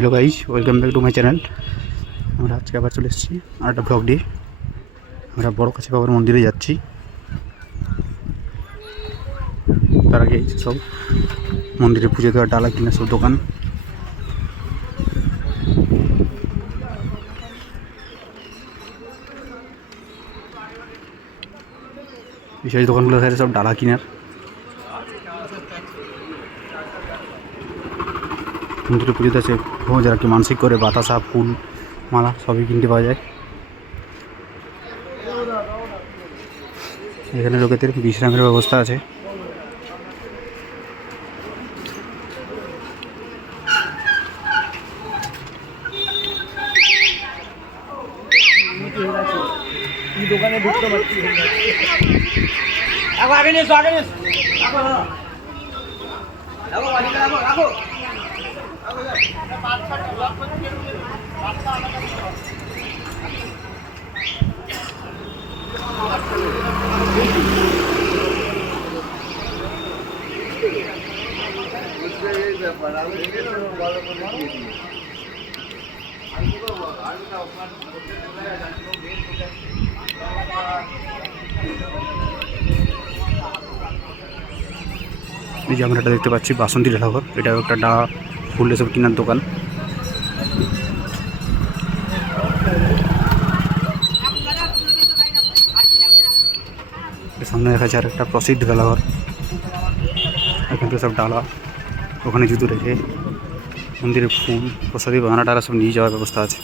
Hello guys, welcome back to my channel. আমরা আজকে আবার চলে এসেছি আর একটা ব্লগ দিয়ে। আমরা বড় কাছে বাবার মন্দিরে যাচ্ছি। তার আগে সব মন্দিরে পুজো দেওয়ার ডালা কিনা সব দোকান। বিশেষ দোকানগুলো থাকে সব ডালা কিনার। মন্দিরে পুজোতে আছে যারা কি মানসিক করে বাতাসা, ফুল, মালা সবই কিনতে পাওয়া যায়। এখানে লোকেদের বিশ্রামের ব্যবস্থা আছে। দোকানে ঢুকতে পারছি আগে নিস রাখো এই যে আমরা এটা দেখতে পাচ্ছি বাসন্তী ঠাকুর। এটা একটা ডালা ফুল এসব কেনার দোকান। সামনে দেখা যাচ্ছে আর একটা প্রসিদ্ধ ডালাঘর। এখান থেকে সব ডালা ওখানে জুতো রেখে মন্দিরে ফুল প্রসাদী বানাটা সব নিয়ে যাওয়ার ব্যবস্থা আছে।